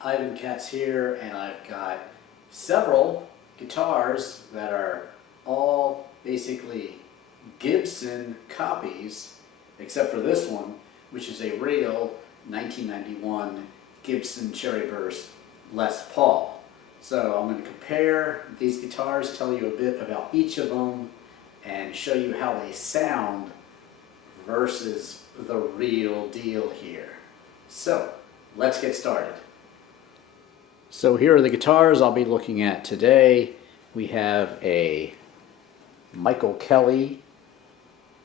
Ivan Katz here, and I've got several guitars that are all basically Gibson copies, except for this one, which is a real 1991 Gibson Cherry Burst Les Paul. So I'm going to compare these guitars, tell you a bit about each of them, and show you how they sound versus the real deal here. So let's get started. So here are the guitars I'll be looking at today. We have a Michael Kelly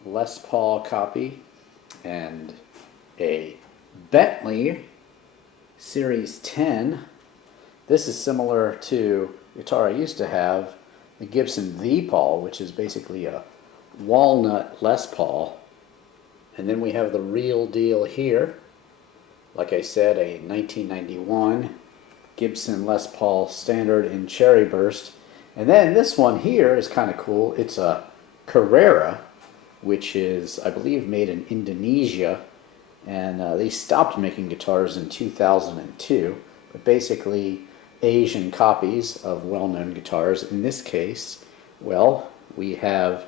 Les Paul copy and a Bentley Series 10. This is similar to the guitar I used to have, the Gibson The Paul, which is basically a walnut Les Paul. And then we have the real deal here. Like I said, a 1991 Gibson Les Paul Standard in Cherry Burst. And then this one here is kind of cool. It's a Carrera, which is, I believe, made in Indonesia. And they stopped making guitars in 2002. But basically, Asian copies of well-known guitars. In this case, well, we have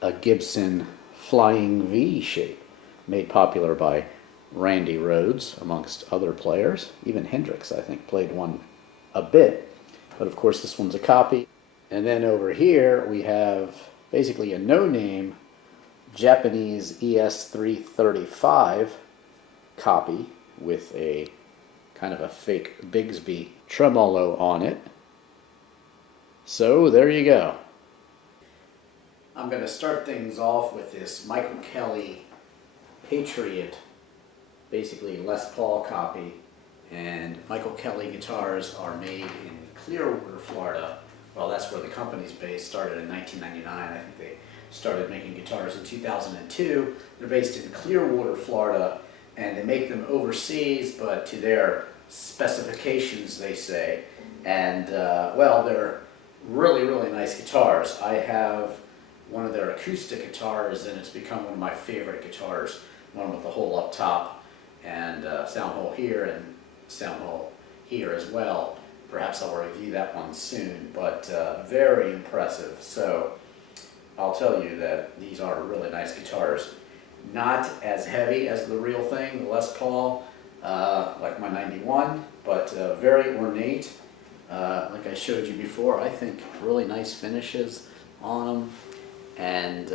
a Gibson Flying V shape, made popular by Randy Rhoads, amongst other players. Even Hendrix, I think, played one a bit. But of course, this one's a copy. And then over here, we have basically a no-name Japanese ES335 copy with a kind of a fake Bigsby tremolo on it. So there you go. I'm going to start things off with this Michael Kelly Patriot, basically Les Paul copy. And Michael Kelly guitars are made in Clearwater, Florida. Well, that's where the company's based. Started in 1999. I think they started making guitars in 2002. They're based in Clearwater, Florida, and they make them overseas, but to their specifications, they say. And well, they're really, really nice guitars. I have one of their acoustic guitars, and it's become one of my favorite guitars. One with the hole up top, and sound hole here, and sound hole here as well. Perhaps I'll review that one soon, but very impressive. So I'll tell you that these are really nice guitars. Not as heavy as the real thing, the Les Paul, like my 91, but very ornate. Like I showed you before, I think really nice finishes on them, and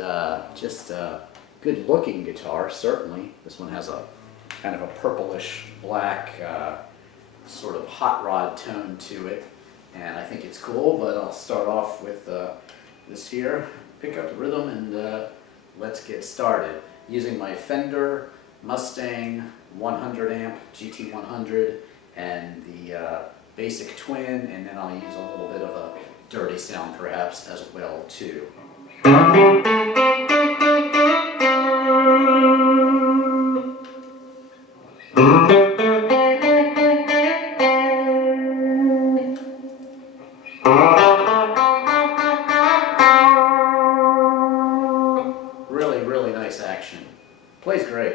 just a good looking guitar, certainly. This one has a kind of a purplish black sort of hot rod tone to it, and I think it's cool. But I'll start off with this here, pick up the rhythm, and let's get started. Using my Fender Mustang 100 amp GT100 and the basic twin, and then I'll use a little bit of a dirty sound perhaps as well too. Really, really nice action. Plays great.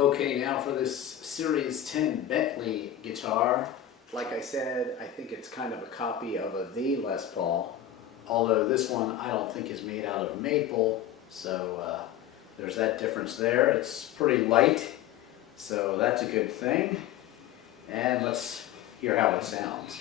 Okay, now for this Series 10 Bentley guitar. Like I said, I think it's kind of a copy of the Les Paul. Although this one I don't think is made out of maple, so there's that difference there. It's pretty light, so that's a good thing. And let's hear how it sounds.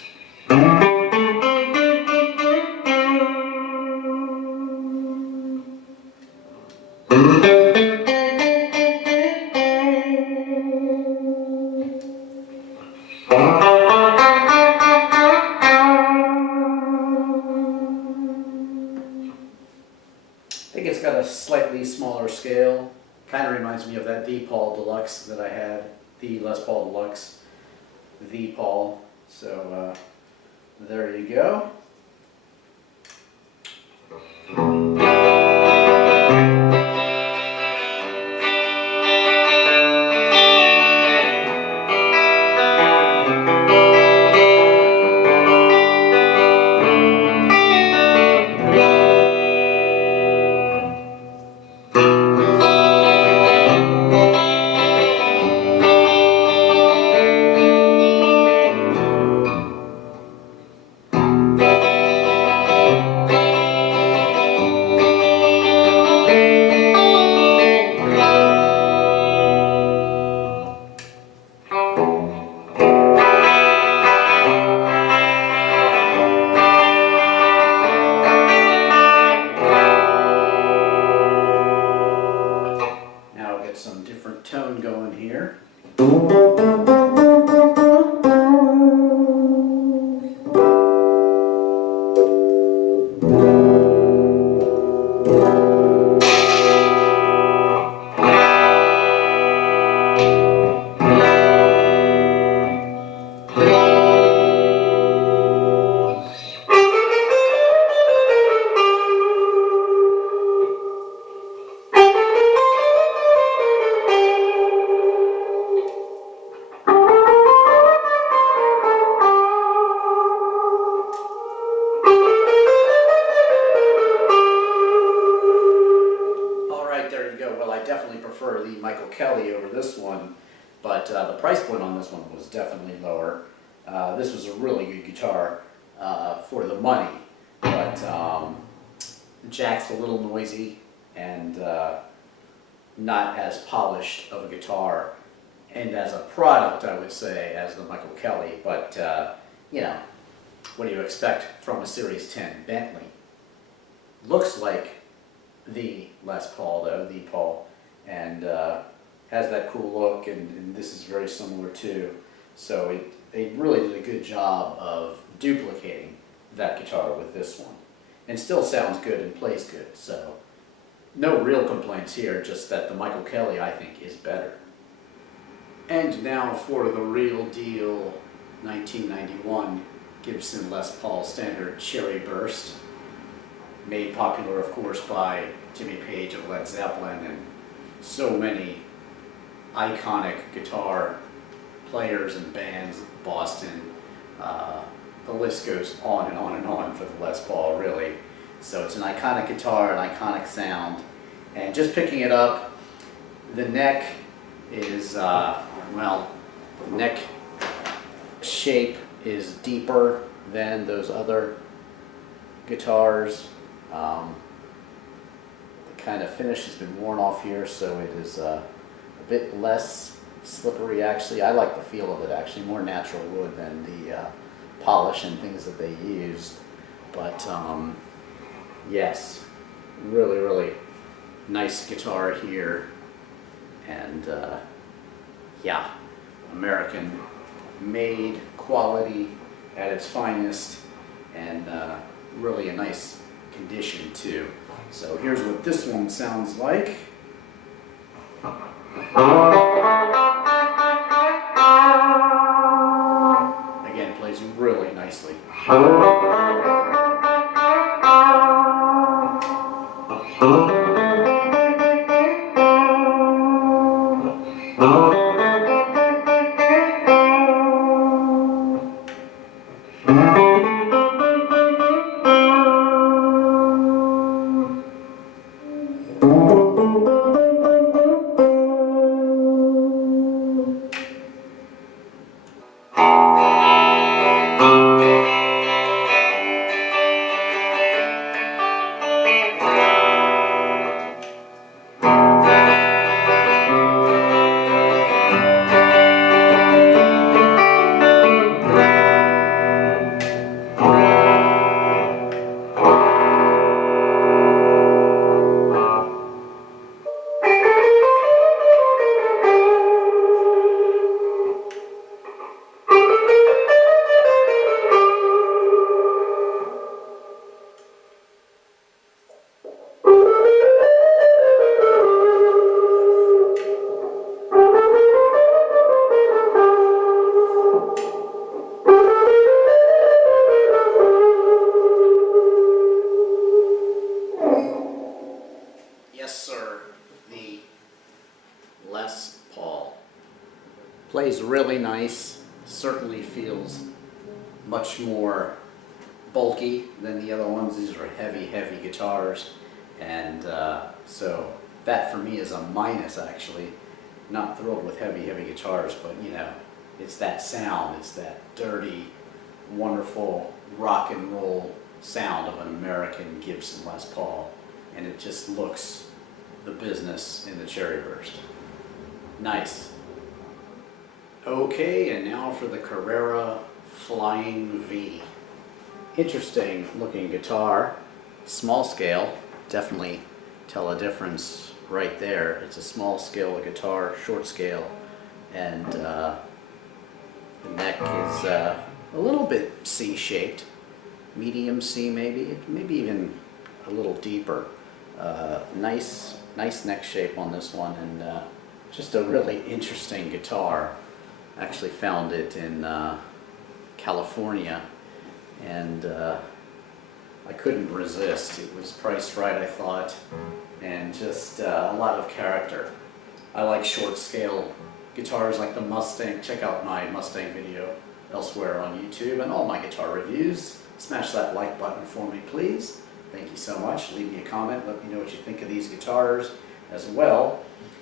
I think it's got a slightly smaller scale. Kind of reminds me of that V Paul Deluxe that I had, the Les Paul Deluxe V Paul. So there you go. Some different tone going here. Prefer the Michael Kelly over this one, but the price point on this one was definitely lower. This was a really good guitar for the money, but the jack's a little noisy and not as polished of a guitar, and as a product I would say as the Michael Kelly, but you know, what do you expect from a Series 10 Bentley? Looks like the Les Paul though, the Paul, and has that cool look, and this is very similar too. So they really did a good job of duplicating that guitar with this one. And still sounds good and plays good, so no real complaints here, just that the Michael Kelly I think is better. And now for the real deal 1991 Gibson Les Paul Standard Cherry Burst, made popular of course by Jimmy Page of Led Zeppelin and so many iconic guitar players and bands, Boston, the list goes on and on and on for the Les Paul really. So it's an iconic guitar, an iconic sound, and just picking it up, the neck is, well, the neck shape is deeper than those other guitars. The kind of finish has been worn off here, so it is a bit less slippery actually. I like the feel of it actually, more natural wood than the polish and things that they used. But yes, really nice guitar here, and yeah, American made quality at its finest, and really a nice condition too. So here's what this one sounds like. Again, plays really nicely. Les Paul. Plays really nice, certainly feels much more bulky than the other ones. These are heavy, heavy guitars, and so that for me is a minus actually. Not thrilled with heavy, heavy guitars, but you know, it's that sound, it's that dirty, wonderful rock and roll sound of an American Gibson Les Paul, and it just looks the business in the cherry burst. Nice. Okay, and now for the Carrera Flying V. Interesting looking guitar, small scale, definitely tell a difference right there. It's a small scale guitar, short scale, and the neck is a little bit C-shaped, medium C maybe even a little deeper. Nice neck shape on this one, and just a really interesting guitar. Actually found it in California, and I couldn't resist. It was priced right, I thought, and just a lot of character. I like short scale guitars like the Mustang. Check out my Mustang video elsewhere on YouTube and all my guitar reviews. Smash that like button for me, please. Thank you so much. Leave me a comment. Let me know what you think of these guitars as well.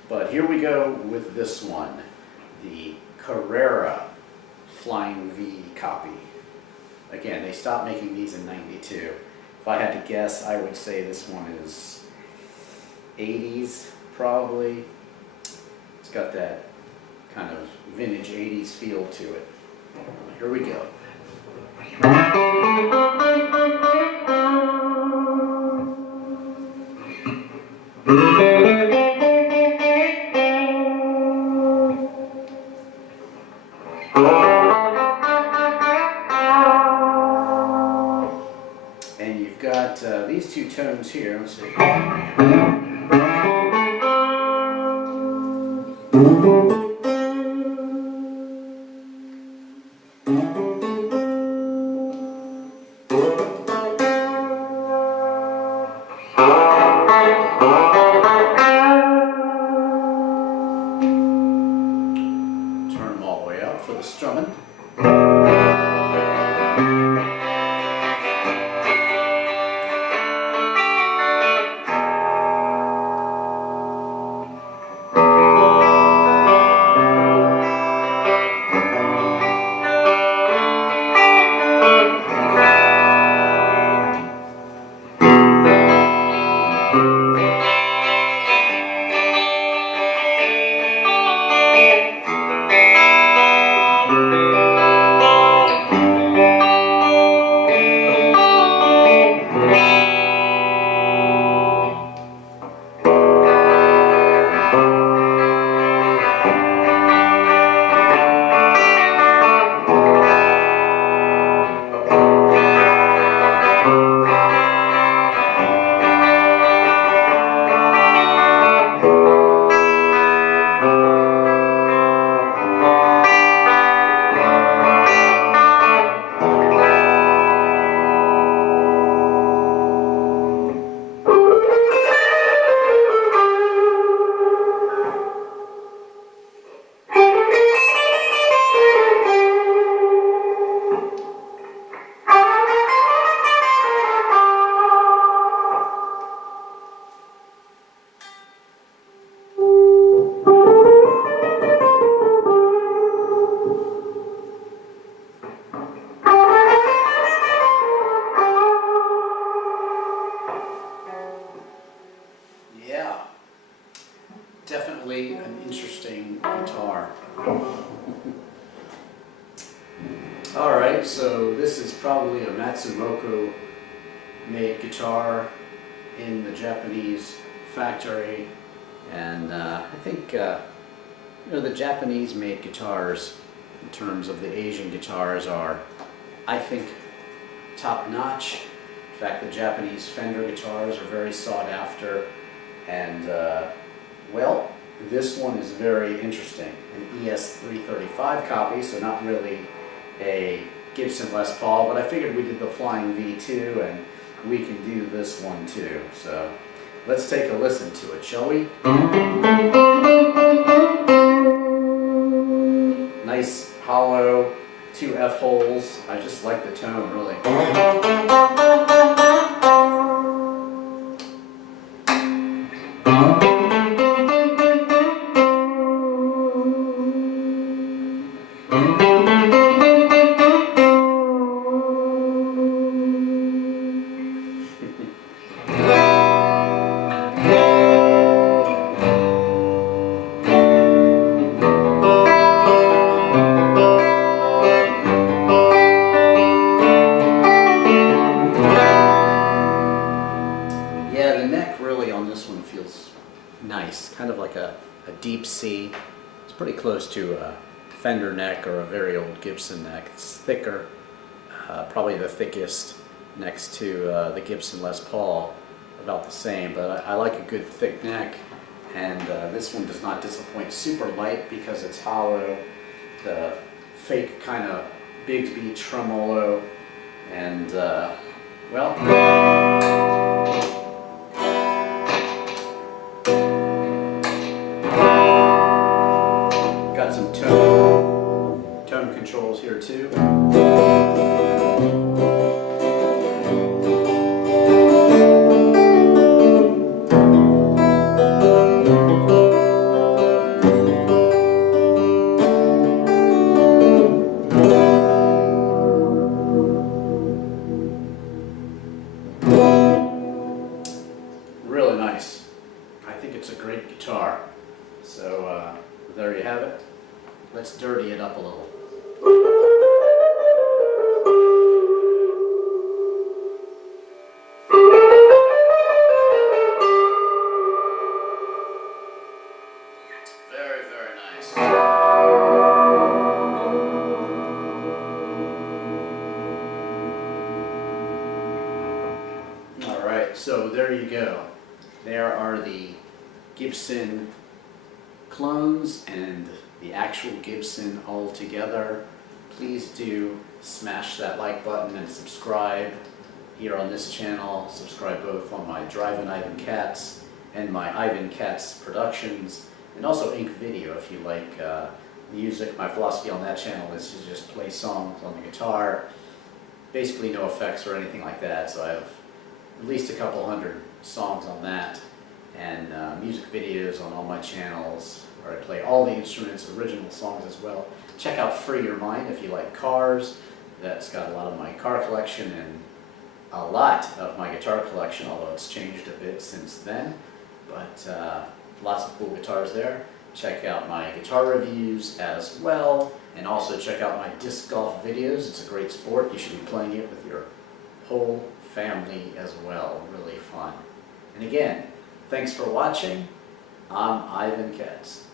But here we go with this one, the Carrera Flying V copy. Again, they stopped making these in '92. If I had to guess, I would say this one is 80s probably. It's got that kind of vintage 80s feel to it. Here we go. And you've got these two tones here. Let's see. Turn them all the way up for the strumming. Definitely an interesting guitar. Alright, so this is probably a Matsumoto made guitar in the Japanese factory, and I think you know, the Japanese made guitars in terms of the Asian guitars are, I think, top notch. In fact, the Japanese Fender guitars are very sought after, and well, this one is very interesting. An ES335 copy, so not really a Gibson Les Paul, but I figured we did the Flying V too, and we can do this one too. So let's take a listen to it, shall we? F holes. I just like the tone, really. Yeah, the neck really on this one feels nice, kind of like a deep C. It's pretty close to a Fender neck or a very old Gibson neck. It's thicker, probably the thickest next to the Gibson Les Paul, about the same, but I like a good thick neck, and this one does not disappoint. Super light because it's hollow, the fake kind of Bigsby tremolo, and well, got some tone controls here too. Really nice. I think it's a great guitar. So there you have it. Let's dirty it up a little. Very, very nice. All right, so there you go. There are the Gibson clones and the actual Gibson all together. Please do smash that like button and subscribe here on this channel. Subscribe both on my Drivin' Ivan Katz and my Ivan Katz Productions, and also Ink Video if you like music. My philosophy on that channel is to just play songs on the guitar, basically no effects or anything like that. So I have at least a couple hundred songs on that, and music videos on all my channels where I play all the instruments, original songs as well. Check out Free Your Mind if you like cars. That's got a lot of my car collection and a lot of my guitar collection, although it's changed a bit since then. But lots of cool guitars there. Check out my guitar reviews as well, and also check out my disc golf videos. It's a great sport. You should be playing it with your whole family as well. Really fun. And again, thanks for watching. I'm Ivan Katz.